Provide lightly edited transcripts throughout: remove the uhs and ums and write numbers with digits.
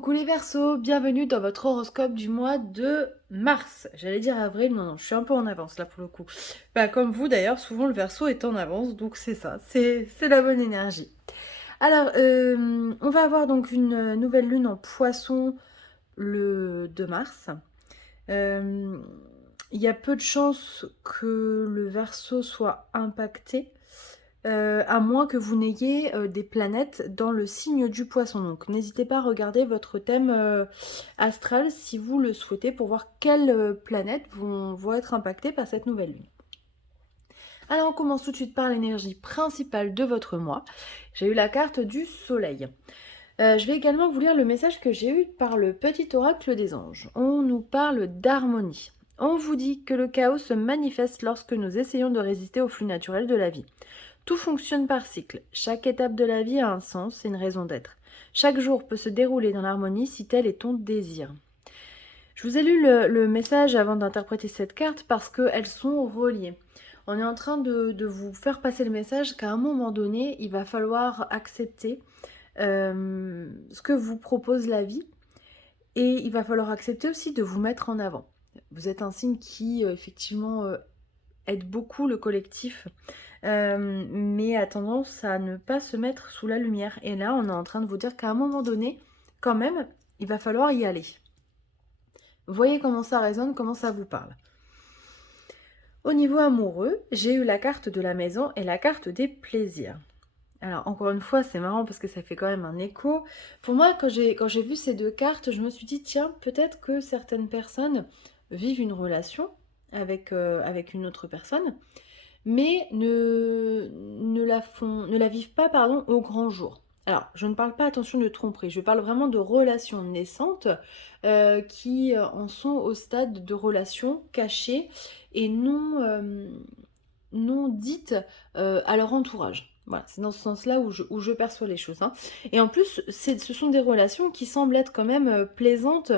Coucou les Verseaux, bienvenue dans votre horoscope du mois de mars. J'allais dire avril, non, je suis un peu en avance là pour le coup. Bah, comme vous d'ailleurs, souvent le Verseau est en avance, donc c'est ça, c'est la bonne énergie. Alors, on va avoir donc une nouvelle lune en poisson le 2 mars. Euh, Il y a peu de chances que le Verseau soit impacté. À moins que vous n'ayez des planètes dans le signe du poisson. Donc n'hésitez pas à regarder votre thème astral si vous le souhaitez pour voir quelles planètes vont être impactées par cette nouvelle lune. Alors on commence tout de suite par l'énergie principale de votre mois. J'ai eu la carte du soleil. Je vais également vous lire le message que j'ai eu par le petit oracle des anges. On nous parle d'harmonie. On vous dit que le chaos se manifeste lorsque nous essayons de résister au flux naturel de la vie. Tout fonctionne par cycle. Chaque étape de la vie a un sens et une raison d'être. Chaque jour peut se dérouler dans l'harmonie si tel est ton désir. Je vous ai lu le message avant d'interpréter cette carte parce qu'elles sont reliées. On est en train de vous faire passer le message qu'à un moment donné, il va falloir accepter ce que vous propose la vie et il va falloir accepter aussi de vous mettre en avant. Vous êtes un signe qui, effectivement, aide beaucoup le collectif, mais a tendance à ne pas se mettre sous la lumière. Et là, on est en train de vous dire qu'à un moment donné, quand même, il va falloir y aller. Voyez comment ça résonne, comment ça vous parle. Au niveau amoureux, j'ai eu la carte de la maison et la carte des plaisirs. Alors, encore une fois, c'est marrant parce que ça fait quand même un écho. Pour moi, quand j'ai vu ces deux cartes, je me suis dit, tiens, peut-être que certaines personnes vivent une relation avec une autre personne, mais ne la vivent pas, pardon, au grand jour. Alors, je ne parle pas, attention, de tromperie, je parle vraiment de relations naissantes qui en sont au stade de relations cachées et non dites à leur entourage. Voilà, c'est dans ce sens-là où je perçois les choses, hein. Et en plus, ce sont des relations qui semblent être quand même plaisantes,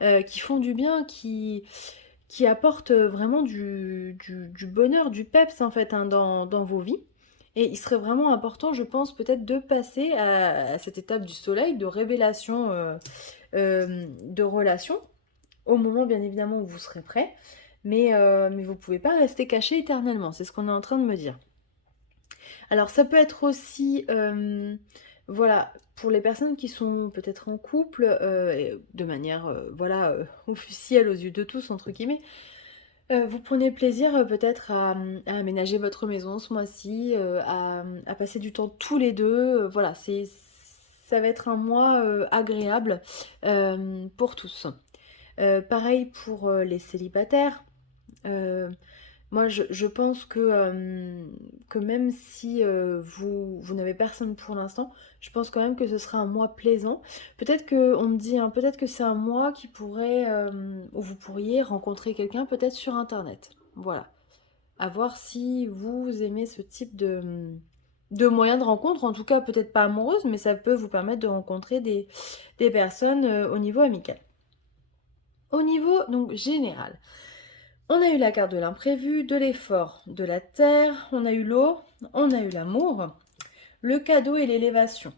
qui font du bien, qui apportent vraiment du bonheur, du peps en fait, hein, dans vos vies. Et il serait vraiment important, je pense, peut-être de passer à cette étape du soleil, de révélation de relation, au moment bien évidemment où vous serez prêt. Mais vous ne pouvez pas rester caché éternellement, c'est ce qu'on est en train de me dire. Alors ça peut être aussi, voilà, pour les personnes qui sont peut-être en couple, de manière, voilà, officielle aux yeux de tous, entre guillemets, vous prenez plaisir peut-être à aménager votre maison ce mois-ci, à passer du temps tous les deux, voilà, ça va être un mois agréable pour tous. Pareil pour les célibataires. euh, Moi, je pense que même si vous n'avez personne pour l'instant, je pense quand même que ce sera un mois plaisant. Peut-être que, on me dit, hein, peut-être que c'est un mois qui pourrait, où vous pourriez rencontrer quelqu'un peut-être sur Internet. Voilà. À voir si vous aimez ce type de moyen de rencontre. En tout cas, peut-être pas amoureuse, mais ça peut vous permettre de rencontrer des personnes au niveau amical. Au niveau donc général. On a eu la carte de l'imprévu, de l'effort, de la terre, on a eu l'eau, on a eu l'amour, le cadeau et l'élévation.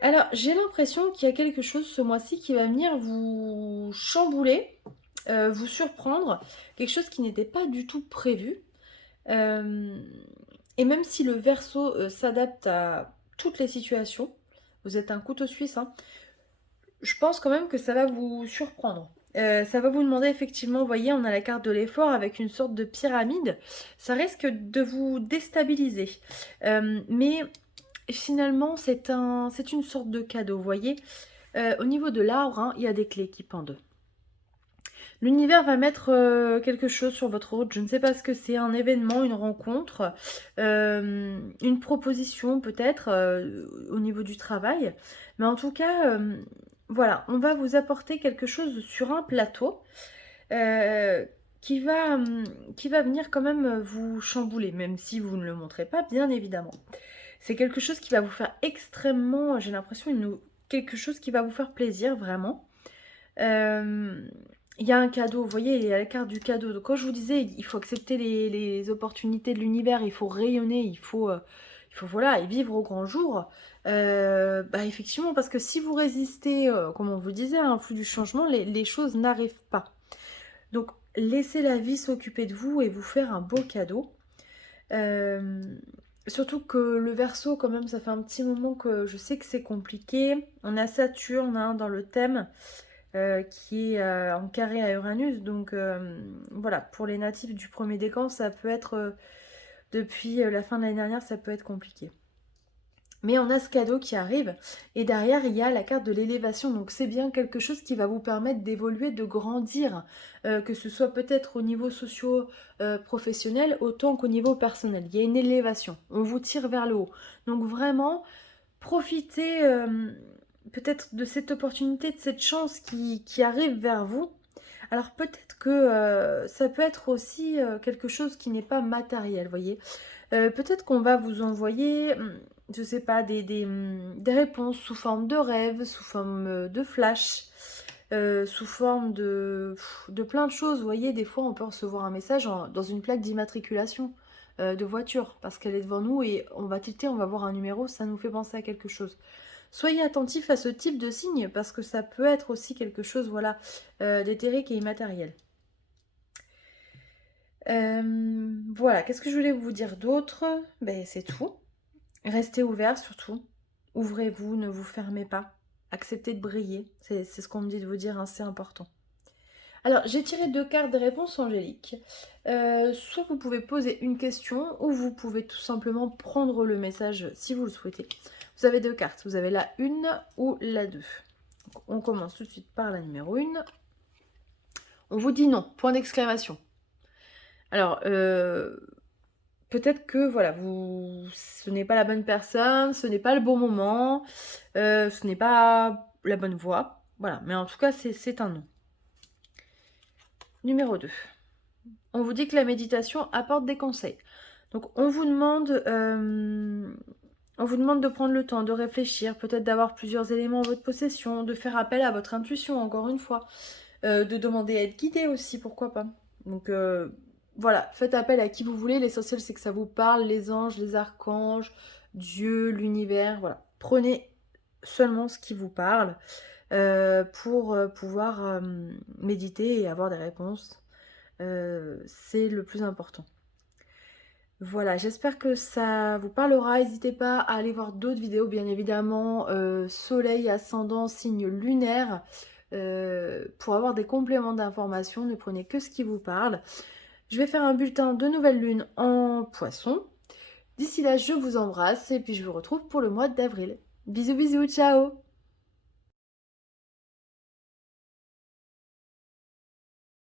Alors, j'ai l'impression qu'il y a quelque chose ce mois-ci qui va venir vous chambouler, vous surprendre, quelque chose qui n'était pas du tout prévu. Euh, et même si le verso s'adapte à toutes les situations, vous êtes un couteau suisse, hein, je pense quand même que ça va vous surprendre. Ça va vous demander effectivement, vous voyez, on a la carte de l'effort avec une sorte de pyramide. Ça risque de vous déstabiliser. Mais finalement, c'est une sorte de cadeau, vous voyez. Au niveau de l'arbre, hein, il y a des clés qui pendent. L'univers va mettre quelque chose sur votre route, je ne sais pas ce que c'est, un événement, une rencontre, une proposition peut-être au niveau du travail. Mais en tout cas, voilà, on va vous apporter quelque chose sur un plateau euh, qui va venir quand même vous chambouler, même si vous ne le montrez pas, bien évidemment. C'est quelque chose qui va vous faire extrêmement, j'ai l'impression, quelque chose qui va vous faire plaisir, vraiment. Euh, il y a un cadeau, vous voyez, il y a la carte du cadeau. Donc quand je vous disais, il faut accepter les opportunités de l'univers, il faut rayonner, il faut voilà, y vivre au grand jour. Bah, effectivement, parce que si vous résistez, comme on vous disait, à un flux du changement, les choses n'arrivent pas. Donc, laissez la vie s'occuper de vous et vous faire un beau cadeau. Euh, Surtout que le Verseau, quand même, ça fait un petit moment que je sais que c'est compliqué. On a Saturne hein, dans le thème qui est en carré à Uranus. Donc voilà, pour les natifs du premier décan, ça peut être, depuis la fin de l'année dernière, ça peut être compliqué. Mais on a ce cadeau qui arrive et derrière il y a la carte de l'élévation. Donc c'est bien quelque chose qui va vous permettre d'évoluer, de grandir, que ce soit peut-être au niveau socio-professionnel autant qu'au niveau personnel. Il y a une élévation, on vous tire vers le haut. Donc vraiment, profitez peut-être de cette opportunité, de cette chance qui arrive vers vous. Alors peut-être que ça peut être aussi quelque chose qui n'est pas matériel, vous voyez. Peut-être qu'on va vous envoyer, je sais pas, des réponses sous forme de rêve, sous forme de flash, sous forme de plein de choses. Vous voyez, des fois on peut recevoir un message dans une plaque d'immatriculation de voiture parce qu'elle est devant nous et on va tilter, on va voir un numéro, ça nous fait penser à quelque chose. Soyez attentifs à ce type de signe parce que ça peut être aussi quelque chose voilà, d'éthérique et immatériel. Voilà, qu'est-ce que je voulais vous dire d'autre? Ben, c'est tout. Restez ouverts surtout. Ouvrez-vous, ne vous fermez pas. Acceptez de briller. C'est ce qu'on me dit de vous dire, hein, c'est important. Alors, j'ai tiré 2 cartes de réponse angélique. Soit vous pouvez poser une question, ou vous pouvez tout simplement prendre le message si vous le souhaitez. Vous avez 2 cartes. Vous avez la 1 ou la 2. Donc, on commence tout de suite par la numéro 1. On vous dit non, point d'exclamation. Alors, peut-être que voilà, ce n'est pas la bonne personne, ce n'est pas le bon moment, ce n'est pas la bonne voie. Voilà, mais en tout cas, c'est un non. Numéro 2. On vous dit que la méditation apporte des conseils. Donc, on vous demande de prendre le temps de réfléchir, peut-être d'avoir plusieurs éléments en votre possession, de faire appel à votre intuition, encore une fois, de demander à être guidé aussi, pourquoi pas. Donc, voilà, faites appel à qui vous voulez. L'essentiel, c'est que ça vous parle, les anges, les archanges, Dieu, l'univers. Voilà, prenez seulement ce qui vous parle pour pouvoir méditer et avoir des réponses. C'est le plus important. Voilà, j'espère que ça vous parlera. N'hésitez pas à aller voir d'autres vidéos, bien évidemment. Soleil, ascendant, signe lunaire. Pour avoir des compléments d'information, ne prenez que ce qui vous parle. Je vais faire un bulletin de nouvelle lune en poisson. D'ici là, je vous embrasse et puis je vous retrouve pour le mois d'avril. Bisous bisous, ciao!